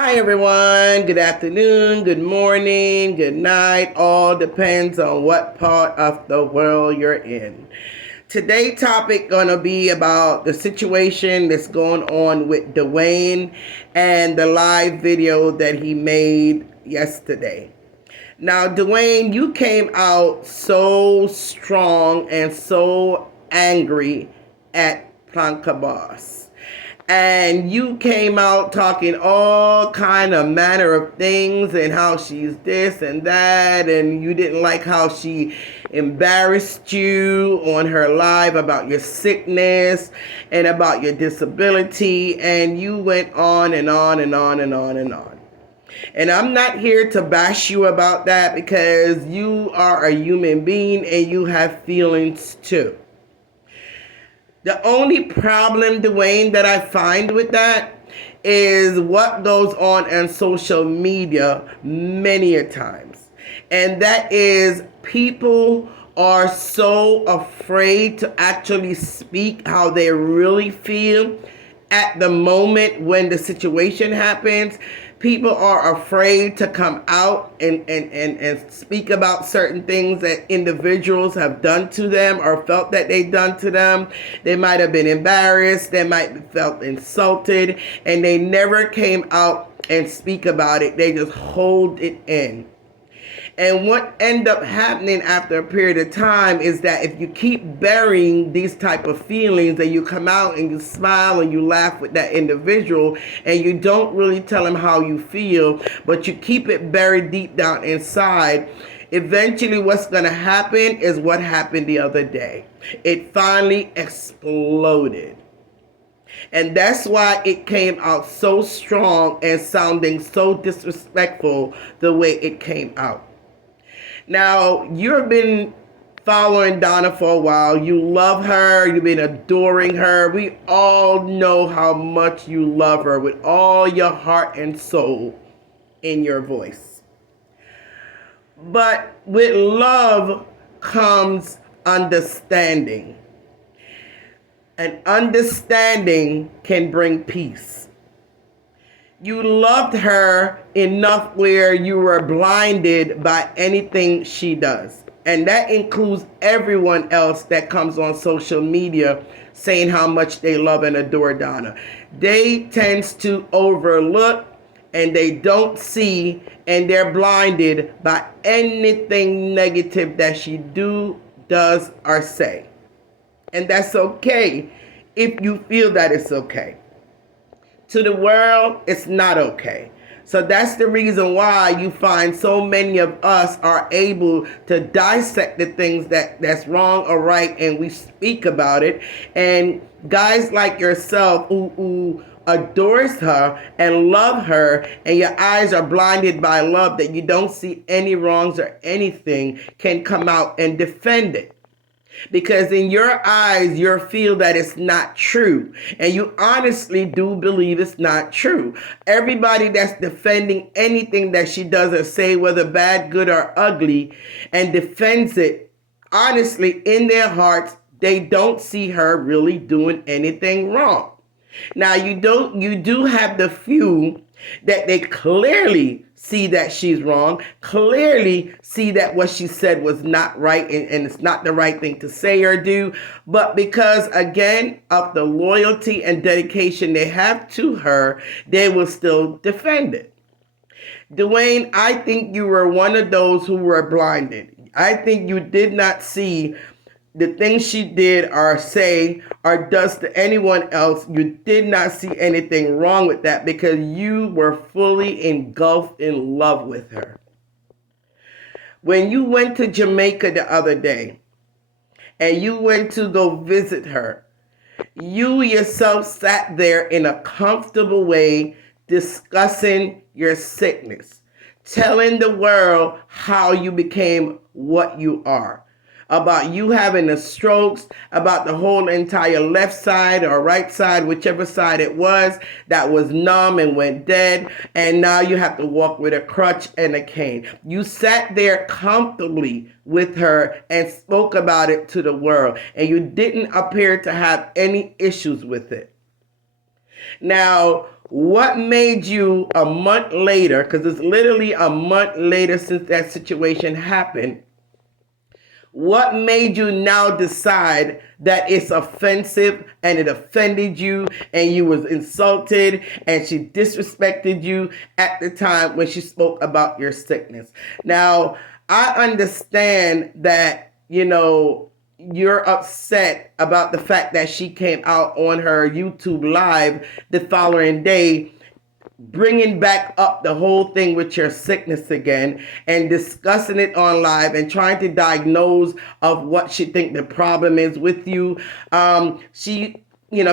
Hi, everyone. Good afternoon, good morning, good night. All depends on what part of the world you're in. Today's topic gonna be about the situation that's going on with Dwayne and the live video that he made yesterday. Now, Dwayne, you came out so strong and so angry at Planka Boss, and you came out talking all kind of manner of things and how she's this and that, and you didn't like how she embarrassed you on her live about your sickness and about your disability, and you went on and on and on and on and on. And I'm not here to bash you about that, because you are a human being and you have feelings too. The only problem, Dwayne, that I find with that is what goes on social media many a times. And that is, people are so afraid to actually speak how they really feel at the moment when the situation happens. People are afraid to come out and speak about certain things that individuals have done to them or felt that they've done to them. They might have been embarrassed, they might have felt insulted, and they never came out and speak about it. They just hold it in. And what end up happening after a period of time is that if you keep burying these type of feelings, and you come out and you smile and you laugh with that individual, and you don't really tell them how you feel, but you keep it buried deep down inside, eventually what's going to happen is what happened the other day. It finally exploded. And that's why it came out so strong and sounding so disrespectful the way it came out. Now, you've been following Donna for a while. You love her. You've been adoring her. We all know how much you love her with all your heart and soul in your voice. But with love comes understanding. And understanding can bring peace. You loved her enough where you were blinded by anything she does. And that includes everyone else that comes on social media saying how much they love and adore Donna. They tend to overlook, and they don't see, and they're blinded by anything negative that she does, or say. And that's okay if you feel that it's okay. To the world, it's not okay. So that's the reason why you find so many of us are able to dissect the things that's wrong or right, and we speak about it. And guys like yourself who adores her and love her, and your eyes are blinded by love, that you don't see any wrongs or anything, can come out and defend it. Because in your eyes, you feel that it's not true. And you honestly do believe it's not true. Everybody that's defending anything that she does or say, whether bad, good, or ugly, and defends it, honestly, in their hearts, they don't see her really doing anything wrong. Now, you do have the few that they clearly see that she's wrong, clearly see that what she said was not right, and it's not the right thing to say or do. But because, again, of the loyalty and dedication they have to her, they will still defend it. Dwayne, I think you were one of those who were blinded. I think you did not see the things she did or say or does to anyone else. You did not see anything wrong with that, because you were fully engulfed in love with her. When you went to Jamaica the other day and you went to go visit her, you yourself sat there in a comfortable way discussing your sickness, telling the world how you became what you are, about you having the strokes, about the whole entire left side or right side, whichever side it was, that was numb and went dead, and now you have to walk with a crutch and a cane. You sat there comfortably with her and spoke about it to the world, and you didn't appear to have any issues with it. Now, What made you a month later, because it's literally a month later since that situation happened, what made you now decide that it's offensive and it offended you and you was insulted and she disrespected you at the time when she spoke about your sickness? Now, I understand that, you're upset about the fact that she came out on her YouTube live the following day, bringing back up the whole thing with your sickness again and discussing it on live and trying to diagnose of what she think the problem is with you. She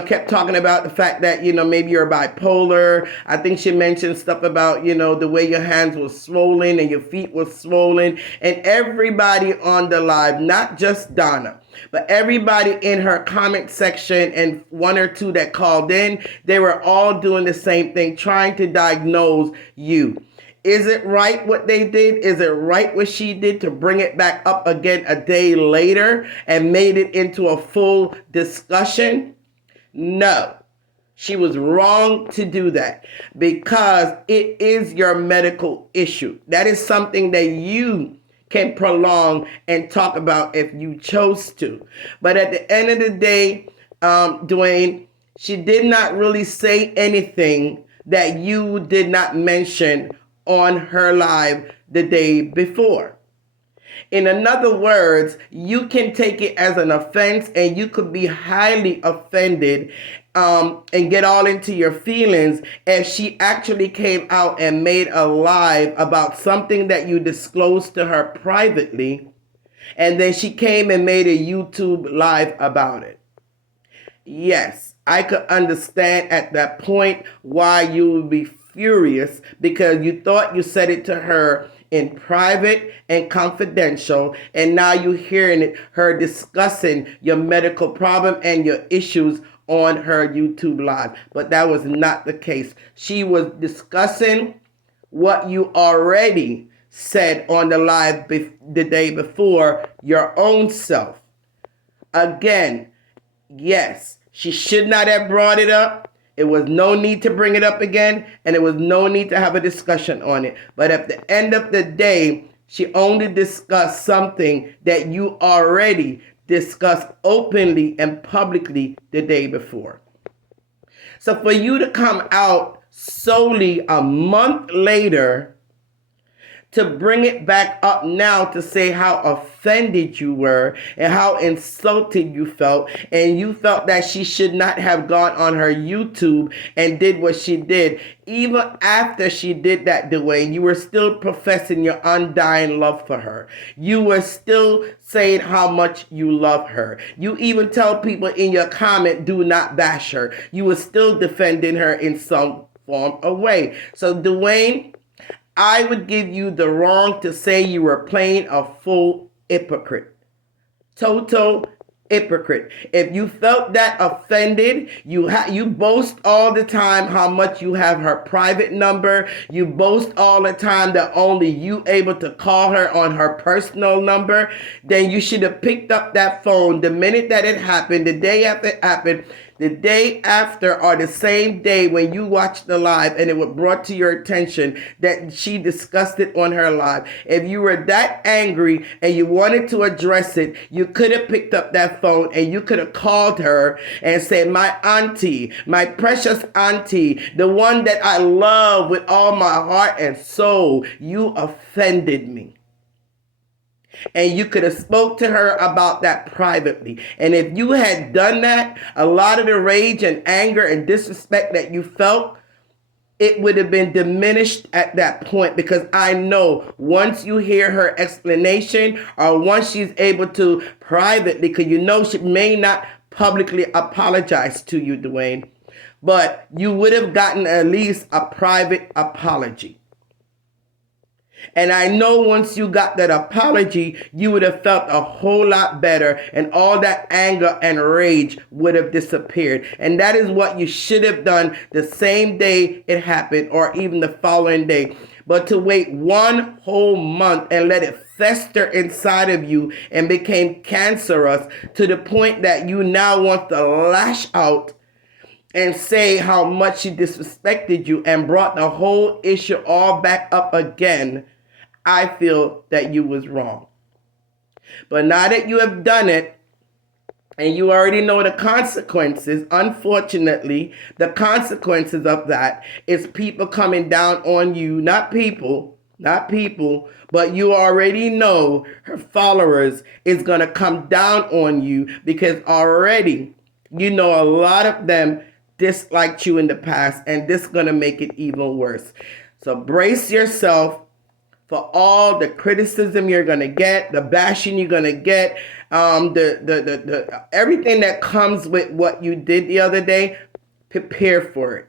kept talking about the fact that, maybe you're bipolar. I think she mentioned stuff about, the way your hands were swollen and your feet were swollen. And everybody on the live, not just Donna, but everybody in her comment section and one or two that called in, they were all doing the same thing, trying to diagnose you. Is it right what they did? Is it right what she did to bring it back up again a day later and made it into a full discussion? No, she was wrong to do that because it is your medical issue. That is something that you can prolong and talk about if you chose to. But at the end of the day, Dwayne, she did not really say anything that you did not mention on her live the day before. In other words, you can take it as an offense and you could be highly offended and get all into your feelings if she actually came out and made a live about something that you disclosed to her privately, and then she came and made a YouTube live about it. Yes, I could understand at that point why you would be furious because you thought you said it to her in private and confidential, and now you're hearing her discussing your medical problem and your issues on her YouTube live. But that was not the case. She was discussing what you already said on the live the day before your own self. Again, yes, she should not have brought it up. It was no need to bring it up again, and it was no need to have a discussion on it. But at the end of the day, she only discussed something that you already discussed openly and publicly the day before. So for you to come out solely a month later to bring it back up now to say how offended you were and how insulted you felt, and you felt that she should not have gone on her YouTube and did what she did. Even after she did that, Dwayne, you were still professing your undying love for her. You were still saying how much you love her. You even tell people in your comment, do not bash her. You were still defending her in some form of way. So, Dwayne, I would give you the wrong to say you were playing a full hypocrite. Total hypocrite. If you felt that offended, you boast all the time how much you have her private number. You boast all the time that only you able to call her on her personal number. Then you should have picked up that phone the minute that it happened, the day after it happened, the day after or the same day when you watched the live and it was brought to your attention that she discussed it on her live. If you were that angry and you wanted to address it, you could have picked up that phone and you could have called her and said, my auntie, my precious auntie, the one that I love with all my heart and soul, you offended me. And you could have spoke to her about that privately. And if you had done that, a lot of the rage and anger and disrespect that you felt, it would have been diminished at that point, because I know once you hear her explanation or once she's able to privately, because she may not publicly apologize to you, Dwayne, but you would have gotten at least a private apology. And I know once you got that apology, you would have felt a whole lot better and all that anger and rage would have disappeared. And that is what you should have done the same day it happened or even the following day. But to wait one whole month and let it fester inside of you and became cancerous to the point that you now want to lash out and say how much she disrespected you and brought the whole issue all back up again, I feel that you was wrong. But now that you have done it, and you already know the consequences, unfortunately, the consequences of that is people coming down on you, not people, but you already know her followers is going to come down on you because already you know a lot of them disliked you in the past, and this is going to make it even worse. So brace yourself for all the criticism you're gonna get, the bashing you're gonna get, the everything that comes with what you did the other day. Prepare for it.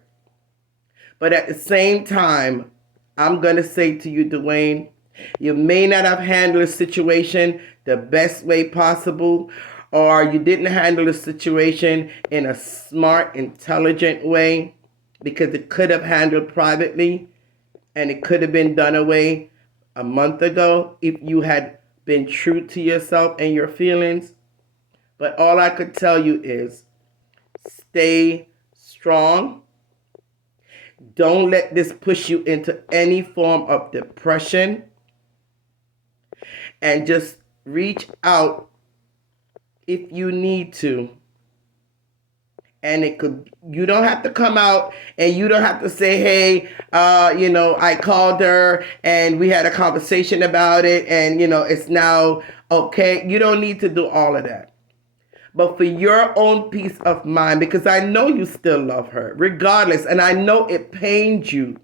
But at the same time, I'm gonna say to you, Dwayne, you may not have handled a situation the best way possible, or you didn't handle the situation in a smart, intelligent way, because it could have handled privately and it could have been done away a month ago if you had been true to yourself and your feelings. But all I could tell you is stay strong. Don't let this push you into any form of depression. And just reach out if you need to. And you don't have to come out and you don't have to say, hey, I called her and we had a conversation about it and, it's now okay. You don't need to do all of that. But for your own peace of mind, because I know you still love her regardless. And I know it pained you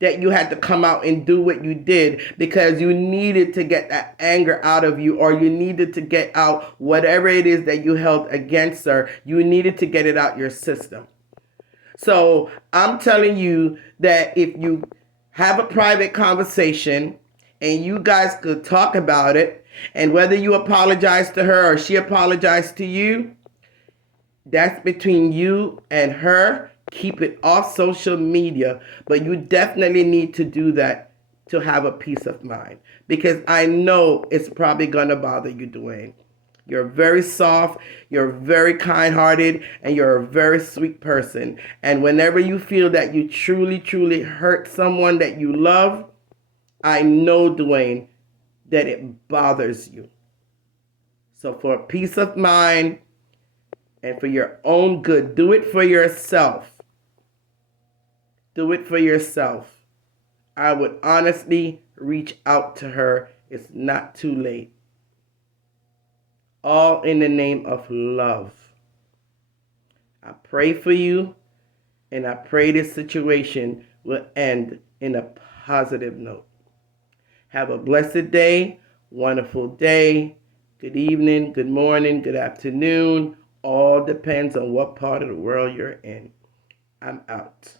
that you had to come out and do what you did because you needed to get that anger out of you, or you needed to get out whatever it is that you held against her. You needed to get it out your system. So I'm telling you that if you have a private conversation and you guys could talk about it, and whether you apologize to her or she apologized to you, that's between you and her. Keep it off social media, but you definitely need to do that to have a peace of mind, because I know it's probably going to bother you, Dwayne. You're very soft, you're very kind-hearted, and you're a very sweet person. And whenever you feel that you truly, truly hurt someone that you love, I know, Dwayne, that it bothers you. So for peace of mind and for your own good, do it for yourself. Do it for yourself. I would honestly reach out to her. It's not too late. All in the name of love. I pray for you, and I pray this situation will end in a positive note. Have a blessed day, wonderful day, good evening, good morning, good afternoon. All depends on what part of the world you're in. I'm out.